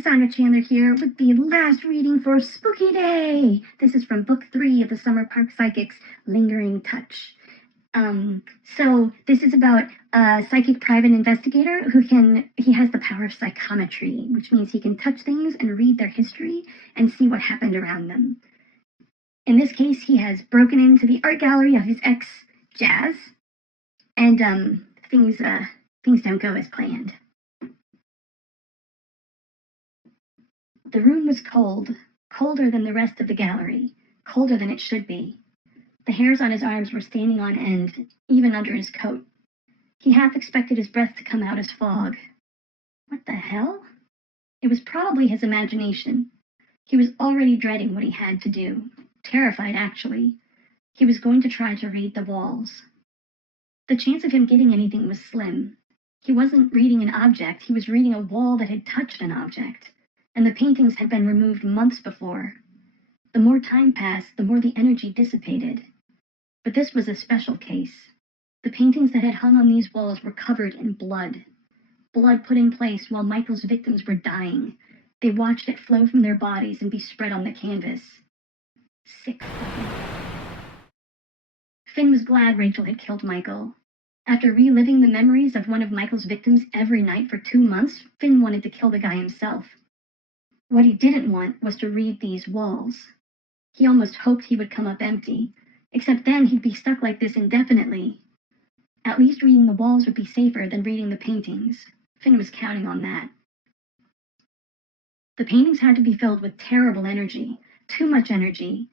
Cassandra Chandler here with the last reading for Spooky Day. This is from Book 3 of the Summer Park Psychics, Lingering Touch. So this is about a psychic private investigator he has the power of psychometry, which means he can touch things and read their history and see what happened around them. In this case, he has broken into the art gallery of his ex, Jazz, and things don't go as planned. The room was cold, colder than the rest of the gallery, colder than it should be. The hairs on his arms were standing on end, even under his coat. He half expected his breath to come out as fog. What the hell? It was probably his imagination. He was already dreading what he had to do. Terrified, actually. He was going to try to read the walls. The chance of him getting anything was slim. He wasn't reading an object, he was reading a wall that had touched an object, and the paintings had been removed months before. The more time passed, the more the energy dissipated. But this was a special case. The paintings that had hung on these walls were covered in blood. Blood put in place while Michael's victims were dying. They watched it flow from their bodies and be spread on the canvas. Sick fucking. Finn was glad Rachel had killed Michael. After reliving the memories of one of Michael's victims every night for 2 months, Finn wanted to kill the guy himself. What he didn't want was to read these walls. He almost hoped he would come up empty, except then he'd be stuck like this indefinitely. At least reading the walls would be safer than reading the paintings. Finn was counting on that. The paintings had to be filled with terrible energy, too much energy.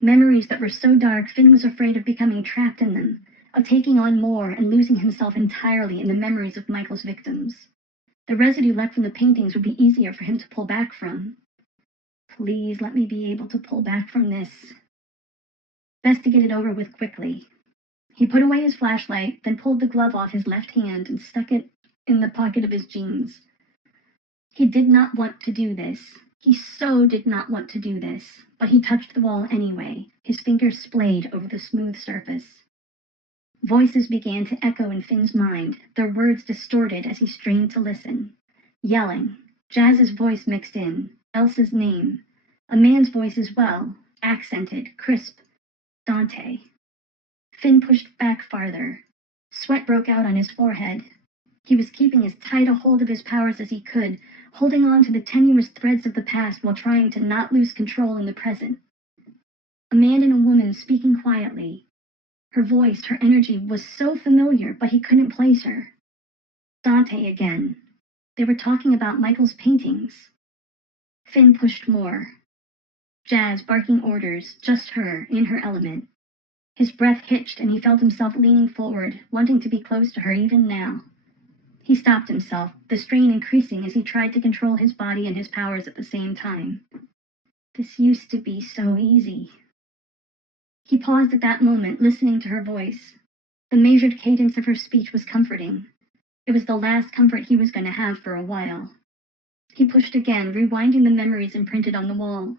Memories that were so dark, Finn was afraid of becoming trapped in them, of taking on more and losing himself entirely in the memories of Michael's victims. The residue left from the paintings would be easier for him to pull back from. Please let me be able to pull back from this. Best to get it over with quickly. He put away his flashlight, then pulled the glove off his left hand and stuck it in the pocket of his jeans. He did not want to do this. He so did not want to do this, but he touched the wall anyway, his fingers splayed over the smooth surface. Voices began to echo in Finn's mind, their words distorted as he strained to listen. Yelling, Jazz's voice mixed in, Elsa's name, a man's voice as well, accented, crisp, Dante. Finn pushed back farther. Sweat broke out on his forehead. He was keeping as tight a hold of his powers as he could, holding on to the tenuous threads of the past while trying to not lose control in the present. A man and a woman speaking quietly. Her voice, her energy was so familiar, but he couldn't place her. Dante again. They were talking about Michael's paintings. Finn pushed more. Jazz barking orders, just her, in her element. His breath hitched and he felt himself leaning forward, wanting to be close to her even now. He stopped himself, the strain increasing as he tried to control his body and his powers at the same time. This used to be so easy. He paused at that moment, listening to her voice. The measured cadence of her speech was comforting. It was the last comfort he was going to have for a while. He pushed again, rewinding the memories imprinted on the wall.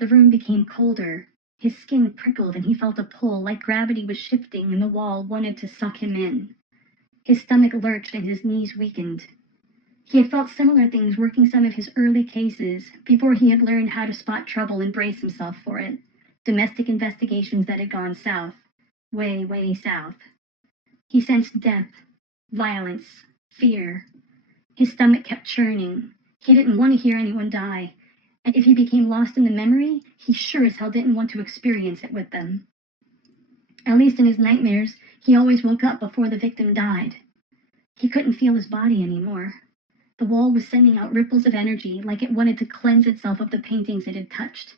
The room became colder. His skin prickled and he felt a pull, like gravity was shifting and the wall wanted to suck him in. His stomach lurched and his knees weakened. He had felt similar things working some of his early cases, before he had learned how to spot trouble and brace himself for it. Domestic investigations that had gone south. Way, way south. He sensed death, violence, fear. His stomach kept churning. He didn't want to hear anyone die, and if he became lost in the memory, he sure as hell didn't want to experience it with them. At least in his nightmares, he always woke up before the victim died. He couldn't feel his body anymore. The wall was sending out ripples of energy, like it wanted to cleanse itself of the paintings it had touched.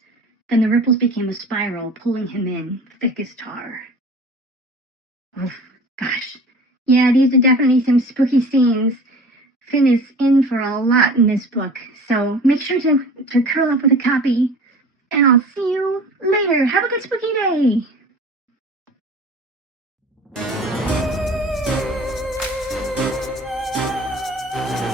Then the ripples became a spiral, pulling him in, thick as tar. Oof, gosh. Yeah, these are definitely some spooky scenes. Finn is in for a lot in this book, so make sure to curl up with a copy, and I'll see you later. Have a good spooky day!